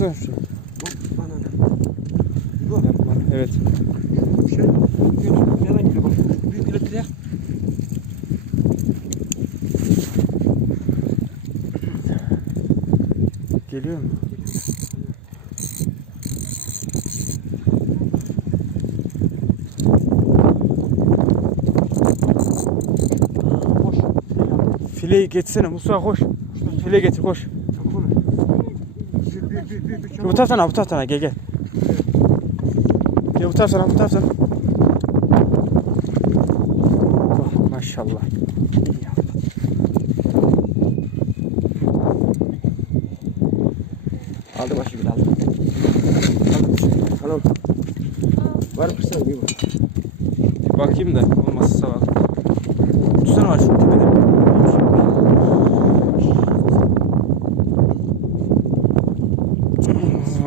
baksana şu. Hop ananı. Bu. Yapma. Evet. Şey. Nereden geliyor bak. Büyük elektriğe. Geliyor mu? Fileyi getirsene Musa koş. File getir koş. Büyük büyük. Şu bu taraftan al bu taraftan al gel gel. Gel bu taraftan al bu taraftan. Oh, maşallah. Aldı başı bir aldı. Tamam. Var mı kırsan bir bak. Bir bakayım da olmazsa sağ ol. Tutsana var şu tepede.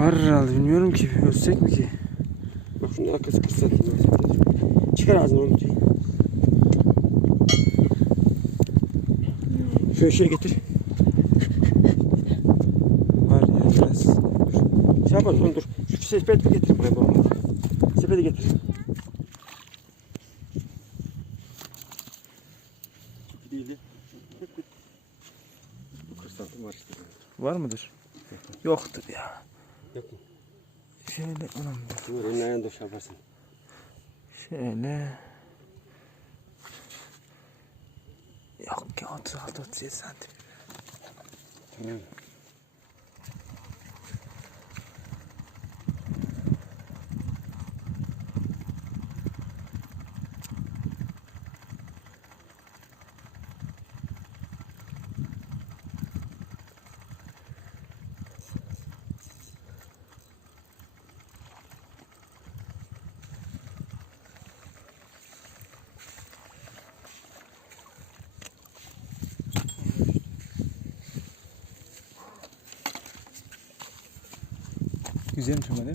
Var herhalde bilmiyorum ki. Ölsek mi ki? Bak şunun arkası kırsan. Çıkar ağzını onu. Şöyle şey getir. Var ya biraz. Şey yapalım dur. Şu sepeti getir buraya baba. Sepeti getir. Var mıdır? Yoktur ya. Yok mu? Şöyle anam dur. Ayağını da şey yaparsın. Şöyle. Yok ki 36 37 santim. Tamam. Değil mi?